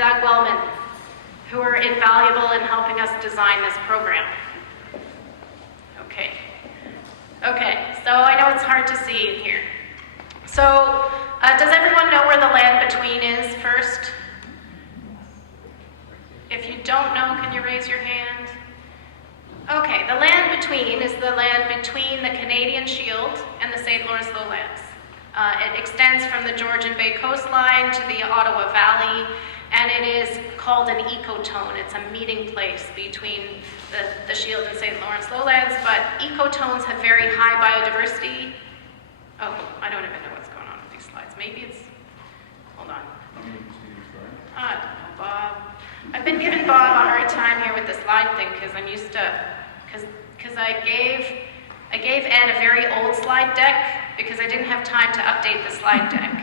Doug Wellman, who are invaluable in helping us design this program. Okay, so I know it's hard to see in here. So, does everyone know where the land between is first? If you don't know, can you raise your hand? Okay, the land between is the land between the Canadian Shield and the St. Lawrence Lowlands. It extends from the Georgian Bay coastline to the Ottawa Valley, and it is called an ecotone. It's a meeting place between the Shield and St. Lawrence Lowlands, but ecotones have very high biodiversity. Oh, I don't even know what's going on with these slides. Maybe it's, hold on. I don't know, Bob. I've been giving Bob a hard time here with the slide thing because I'm used to, because I gave Ed a very old slide deck because I didn't have time to update the slide deck.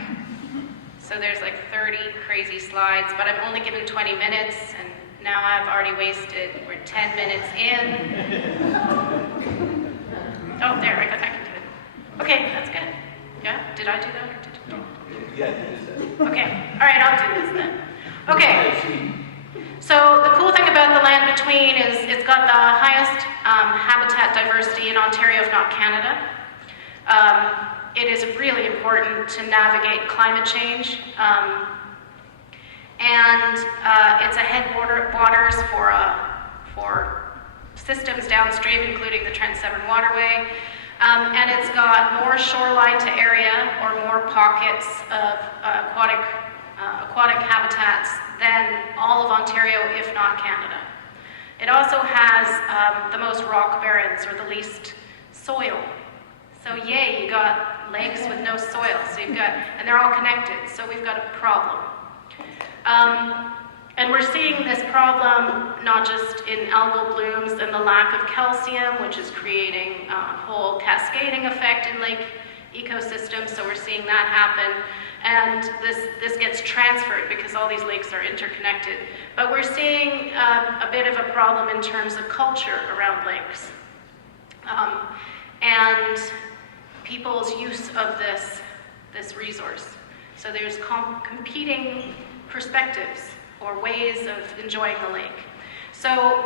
So there's like 30 crazy slides, but I'm only given 20 minutes, and now I've already wasted, we're 10 minutes in. Oh, there, I can do it. Okay, that's good. Yeah, did I do that or did you? No. Yeah, you did that. Okay, all right, I'll do this then. Okay, so the cool thing about the land between is it's got the highest habitat diversity in Ontario, if not Canada. It is really important to navigate climate change, and it's a headwaters for systems downstream, including the Trent Severn Waterway, and it's got more shoreline to area or more pockets of aquatic habitats than all of Ontario, if not Canada. It also has the most rock barrens, or the least soil. So yay, you got lakes with no soil, so you've got, and they're all connected, so we've got a problem. And we're seeing this problem not just in algal blooms and the lack of calcium, which is creating a whole cascading effect in lake ecosystems, so we're seeing that happen. And this gets transferred because all these lakes are interconnected. But we're seeing a bit of a problem in terms of culture around lakes. And people's use of this resource. So there's competing perspectives or ways of enjoying the lake. So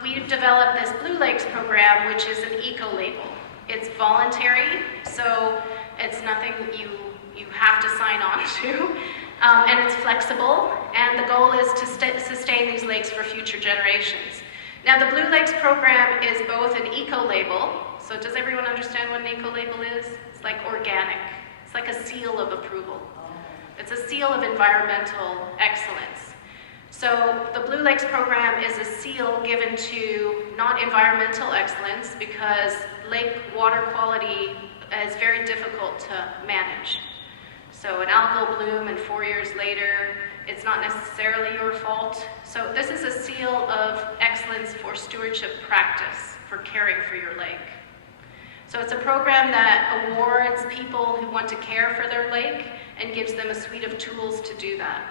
we've developed this Blue Lakes program, which is an eco-label. It's voluntary, so it's nothing you have to sign on to, and it's flexible, and the goal is to sustain these lakes for future generations. Now, the Blue Lakes program is both an eco-label, so does everyone understand what an eco-label is? It's like organic. It's like a seal of approval. It's a seal of environmental excellence. So the Blue Lakes program is a seal given to not environmental excellence because lake water quality is very difficult to manage. So an algal bloom and 4 years later, it's not necessarily your fault. So this is a seal of excellence for stewardship practice for caring for your lake. So it's a program that awards people who want to care for their lake and gives them a suite of tools to do that.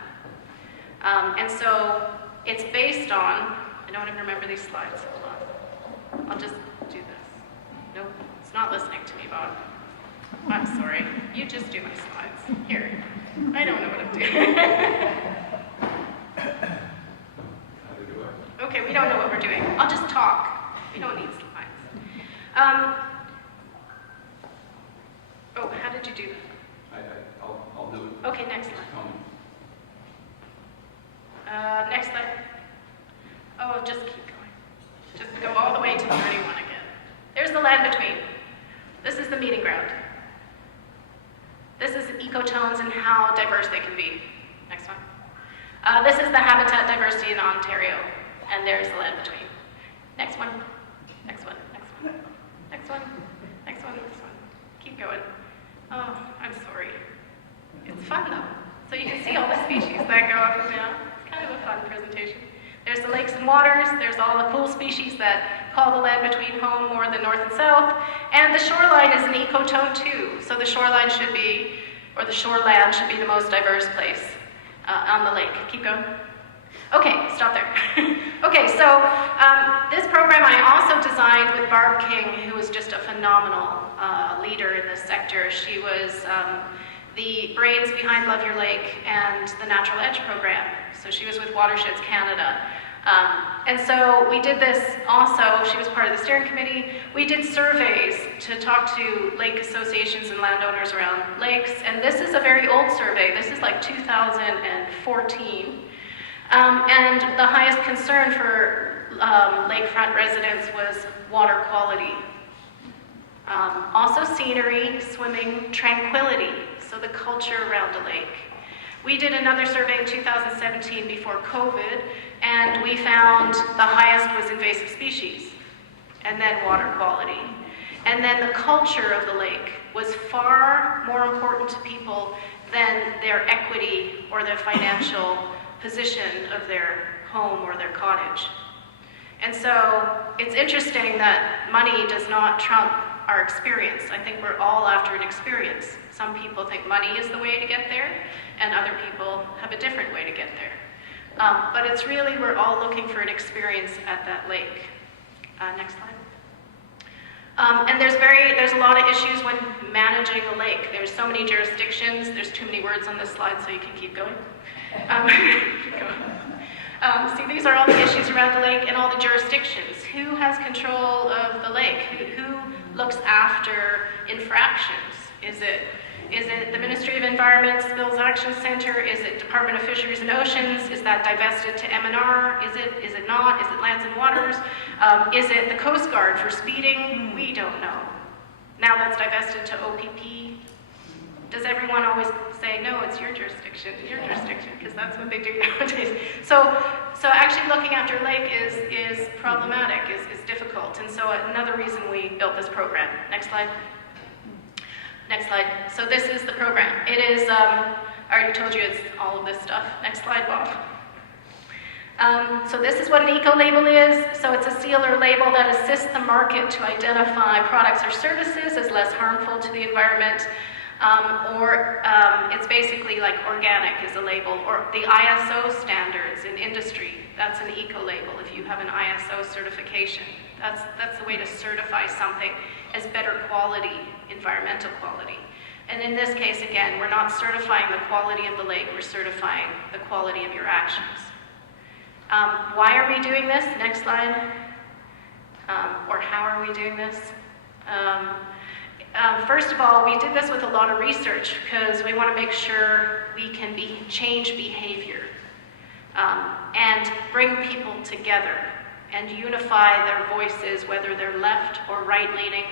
And so it's based on, I don't even remember these slides, hold on. I'll just do this. Nope, it's not listening to me, Bob. I'm sorry, you just do my slides. Here, I don't know what I'm doing. Okay, we don't know what we're doing. I'll just talk. We don't need slides. Oh, how did you do that? I'll do it. Okay, next slide. Next slide. Oh, just keep going. Just go all the way to 31 again. There's the land between. This is the meeting ground. This is ecotones and how diverse they can be. Next one. This is the habitat diversity in Ontario, and there's the land between. Next one. Next one. Next one. Next one. Next one. Next one. Keep going. Oh, I'm sorry. It's fun though. So you can see all the species that go up and down. It's kind of a fun presentation. There's the lakes and waters. There's all the cool species that call the land between home more than north and south. And the shoreline is an ecotone too. So the shoreline should be, or the shoreland should be the most diverse place on the lake. Keep going. Okay, stop there. Okay, so this program I also designed with Barb King, who was just a phenomenal leader in this sector. She was the brains behind Love Your Lake and the Natural Edge program. So she was with Watersheds Canada. And so we did this also, she was part of the steering committee. We did surveys to talk to lake associations and landowners around lakes, and this is a very old survey. This is like 2014. And the highest concern for lakefront residents was water quality. Also scenery, swimming, tranquility, so the culture around a lake. We did another survey in 2017 before COVID, and we found the highest was invasive species, and then water quality. And then the culture of the lake was far more important to people than their equity or their financial position of their home or their cottage. And so it's interesting that money does not trump our experience. I think we're all after an experience. Some people think money is the way to get there, and other people have a different way to get there. But it's really, we're all looking for an experience at that lake. Next slide. And there's a lot of issues when managing a lake. There's so many jurisdictions. There's too many words on this slide, so you can keep going. See, these are all the issues around the lake and all the jurisdictions. Who has control of the lake? Who looks after infractions? Is it the Ministry of Environment, Spills Action Center? Is it Department of Fisheries and Oceans? Is that divested to M&R? Is it not? Is it Lands and Waters? Is it the Coast Guard for speeding? We don't know. Now that's divested to OPP. Does everyone always say, no, it's your jurisdiction, because that's what they do nowadays. So actually looking after a lake is problematic, is difficult. And so another reason we built this program. Next slide. Next slide. So this is the program. It is, I already told you it's all of this stuff. Next slide, Bob. So this is what an eco-label is. So it's a seal or label that assists the market to identify products or services as less harmful to the environment. It's basically like organic is a label, or the ISO standards in industry. That's an eco-label if you have an ISO certification. That's the way to certify something as better quality, environmental quality. And in this case, again, we're not certifying the quality of the lake, we're certifying the quality of your actions. Why are we doing this? Next slide. Or how are we doing this? First of all, we did this with a lot of research because we want to make sure we can change behavior and bring people together and unify their voices, whether they're left or right-leaning,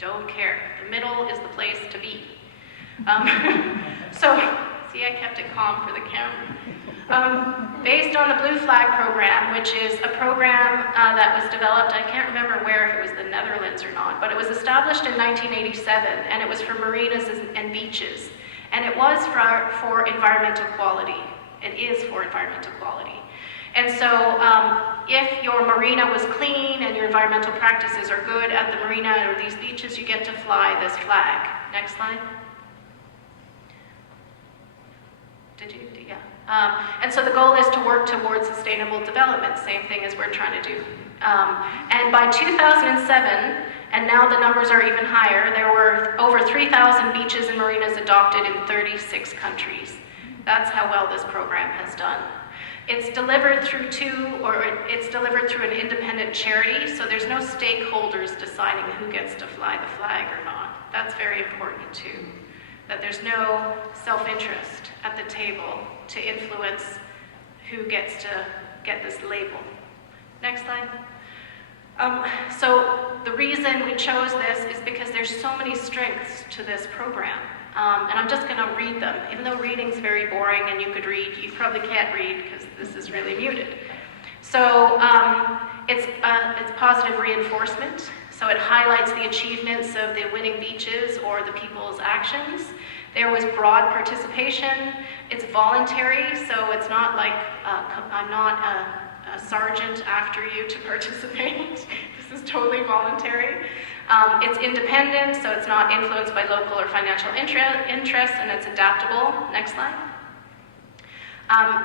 don't care. The middle is the place to be. So, see, I kept it calm for the camera. Based on the Blue Flag program, which is a program that was developed, I can't remember where, if it was the Netherlands or not, but it was established in 1987, and it was for marinas and beaches. And it was for environmental quality. It is for environmental quality. And so if your marina was clean and your environmental practices are good at the marina or these beaches, you get to fly this flag. Next slide. Did you? Yeah. And so the goal is to work towards sustainable development, same thing as we're trying to do. And by 2007, and now the numbers are even higher, there were over 3,000 beaches and marinas adopted in 36 countries. That's how well this program has done. It's delivered through it's delivered through an independent charity, so there's no stakeholders deciding who gets to fly the flag or not. That's very important too, that there's no self-interest at the table to influence who gets to get this label. Next slide. So the reason we chose this is because there's so many strengths to this program. And I'm just going to read them. Even though reading's very boring and you could read, you probably can't read because this is really muted. So it's positive reinforcement. So it highlights the achievements of the winning beaches or the people's actions. There was broad participation. It's voluntary, so it's not like I'm not a sergeant after you to participate. This is totally voluntary. It's independent, so it's not influenced by local or financial interests, and it's adaptable. Next slide.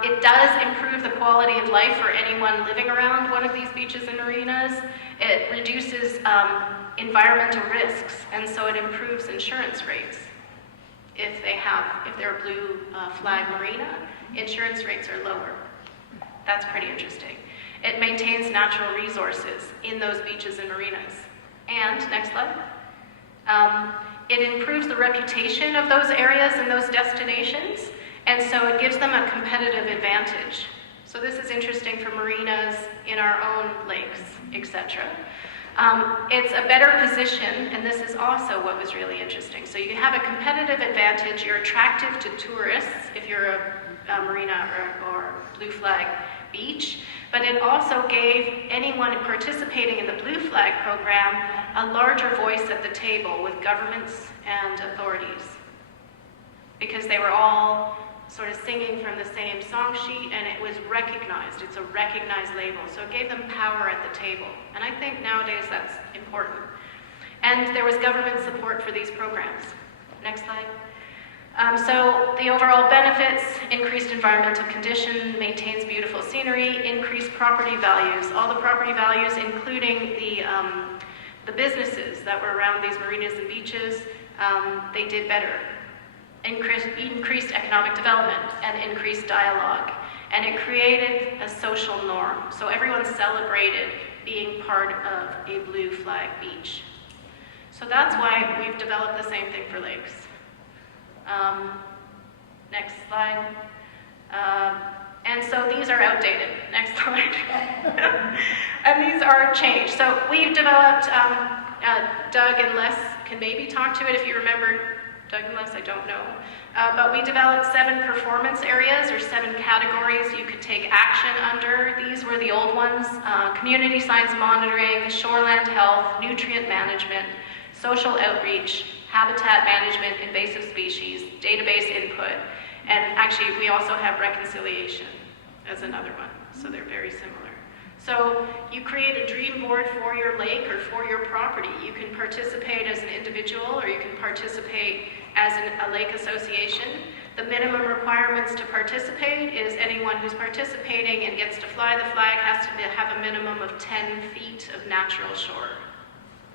It does improve the quality of life for anyone living around one of these beaches and marinas. It reduces environmental risks, and so it improves insurance rates. if they're a blue flag marina, insurance rates are lower. That's pretty interesting. It maintains natural resources in those beaches and marinas. And, next slide. It improves the reputation of those areas and those destinations, and so it gives them a competitive advantage. So this is interesting for marinas in our own lakes, etc. It's a better position, and this is also what was really interesting. So you have a competitive advantage, you're attractive to tourists if you're a marina or blue flag beach, but it also gave anyone participating in the Blue Flag program a larger voice at the table with governments and authorities, because they were all sort of singing from the same song sheet, and it was recognized. It's a recognized label, so it gave them power at the table, and I think nowadays that's important. And there was government support for these programs. Next slide. So the overall benefits: increased environmental condition, maintains beautiful scenery, increased property values. All the property values, including the businesses that were around these marinas and beaches, they did better. Increased economic development and increased dialogue. And it created a social norm. So everyone celebrated being part of a blue flag beach. So that's why we've developed the same thing for lakes. Next slide. And so these are outdated. Next slide. And these are changed. So we've developed, Doug and Les can maybe talk to it if you remember. Doug and Les, I don't know. But we developed 7 performance areas, or 7 categories you could take action under. These were the old ones: community science monitoring, shoreland health, nutrient management, social outreach, habitat management, invasive species, database input, and actually we also have reconciliation as another one, so they're very similar. So you create a dream board for your lake or for your property. You can participate as an individual, or you can participate as a lake association. The minimum requirements to participate is anyone who's participating and gets to fly the flag has to have a minimum of 10 feet of natural shore.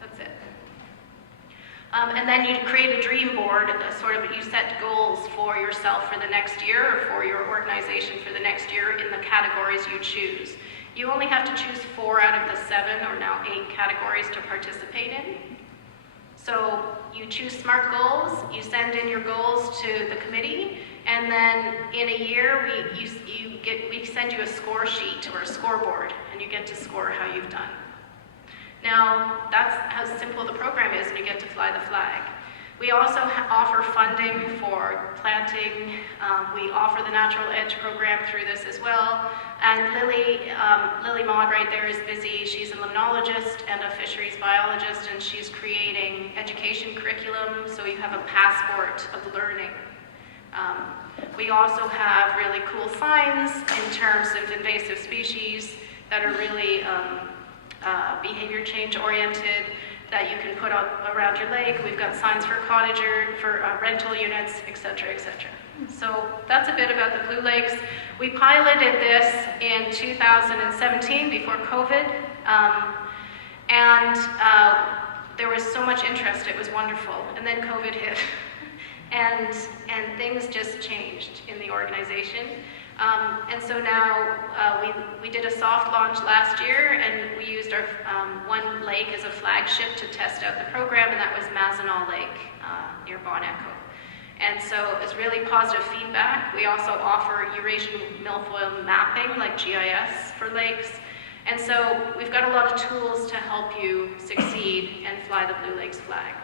That's it. And then you create a dream board, you set goals for yourself for the next year, or for your organization for the next year in the categories you choose. You only have to choose 4 out of the 7, or now 8 categories to participate in. So you choose SMART goals, you send in your goals to the committee, and then in a year we send you a score sheet or a scoreboard, and you get to score how you've done. Now, that's how simple the program is, and you get to fly the flag. We also offer funding for planting. We offer the Natural Edge program through this as well. And Lily Maud right there is busy. She's a limnologist and a fisheries biologist, and she's creating education curriculum, so you have a passport of learning. We also have really cool signs in terms of invasive species that are really behavior change oriented, that you can put up around your lake. We've got signs for rental units, etc., etc. So that's a bit about the Blue Lakes. We piloted this in 2017 before COVID, and there was so much interest. It was wonderful. And then COVID hit, and things just changed in the organization. And so now we did a soft launch last year, and we used our one lake as a flagship to test out the program, and that was Mazenal Lake near Bon Echo. And so it was really positive feedback. We also offer Eurasian milfoil mapping, like GIS, for lakes. And so we've got a lot of tools to help you succeed and fly the Blue Lakes flag.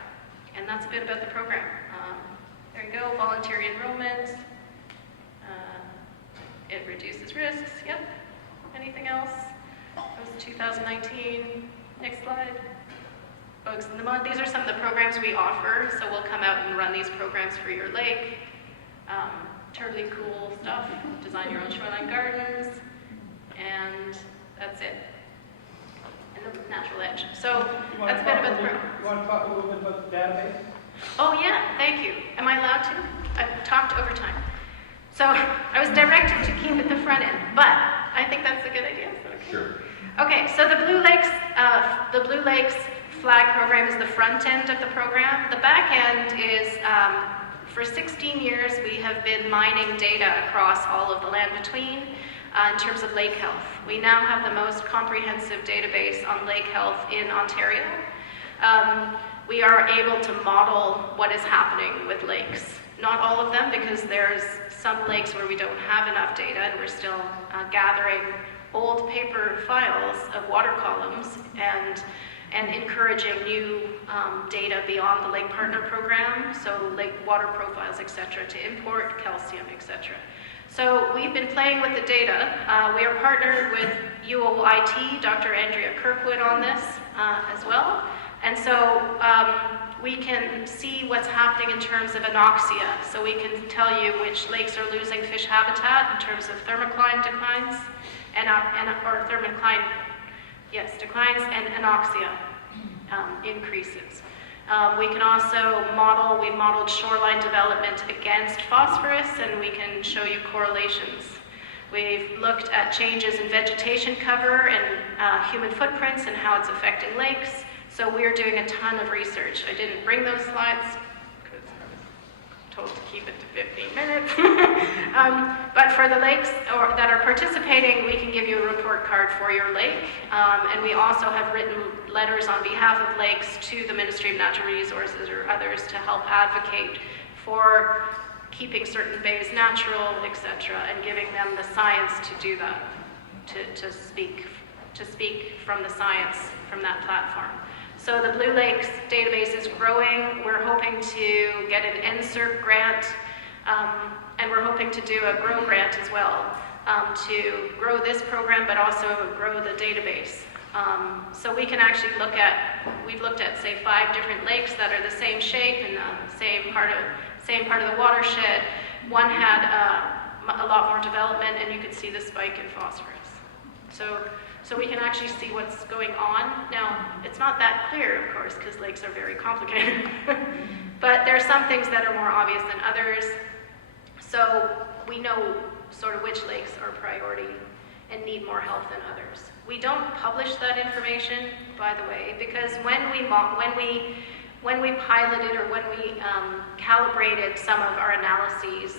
And that's a bit about the program. There you go, voluntary enrollment. It reduces risks, yep. Anything else? That was 2019. Next slide. Bugs in the mud. These are some of the programs we offer, so we'll come out and run these programs for your lake. Totally cool stuff. Design your own shoreline gardens, and that's it. And the Natural Edge. So that's a bit about the program. You want to talk a little bit about the database? Oh yeah, thank you. Am I allowed to? I've talked over time. So I was directed to keep it the front end, but I think that's a good idea. Okay. Sure. Okay, so the Blue Lakes flag program is the front end of the program. The back end is For 16 years, we have been mining data across all of the land between in terms of lake health. We now have the most comprehensive database on lake health in Ontario. We are able to model what is happening with lakes. Not all of them, because there's some lakes where we don't have enough data and we're still gathering old paper files of water columns and encouraging new data beyond the Lake Partner Program, so lake water profiles, et cetera, to import calcium, et cetera. So we've been playing with the data. We are partnered with UOIT, Dr. Andrea Kirkwood on this as well. And so we can see what's happening in terms of anoxia. So we can tell you which lakes are losing fish habitat in terms of thermocline declines, or thermocline, yes, declines, and anoxia increases. We can also model, we've modeled shoreline development against phosphorus, and we can show you correlations. We've looked at changes in vegetation cover and human footprints and how it's affecting lakes. So we're doing a ton of research. I didn't bring those slides because I was told to keep it to 15 minutes. But for the lakes that are participating, we can give you a report card for your lake. And we also have written letters on behalf of lakes to the Ministry of Natural Resources or others to help advocate for keeping certain bays natural, etc., and giving them the science to do that, to speak from the science from that platform. So the Blue Lakes database is growing. We're hoping to get an NSERC grant, and we're hoping to do a GROW grant as well to grow this program, but also grow the database. So we can actually we've looked at, say, 5 different lakes that are the same shape and the same part of the watershed. One had a lot more development, and you could see the spike in phosphorus. So we can actually see what's going on. Now, it's not that clear, of course, because lakes are very complicated. But there are some things that are more obvious than others. So we know sort of which lakes are priority and need more help than others. We don't publish that information, by the way, because when we piloted or when we calibrated some of our analyses,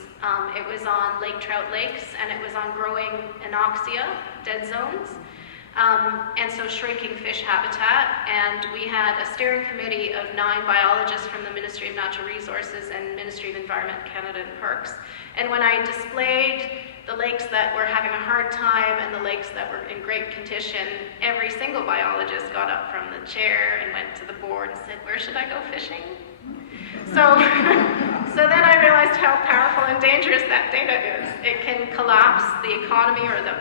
it was on lake trout lakes, and it was on growing anoxia, dead zones, and so shrinking fish habitat. And we had a steering committee of 9 biologists from the Ministry of Natural Resources and Ministry of Environment, Canada and Parks. And when I displayed the lakes that were having a hard time and the lakes that were in great condition, every single biologist got up from the chair and went to the board and said, "Where should I go fishing?" So then I realized how powerful and dangerous that data is. It can collapse the economy or the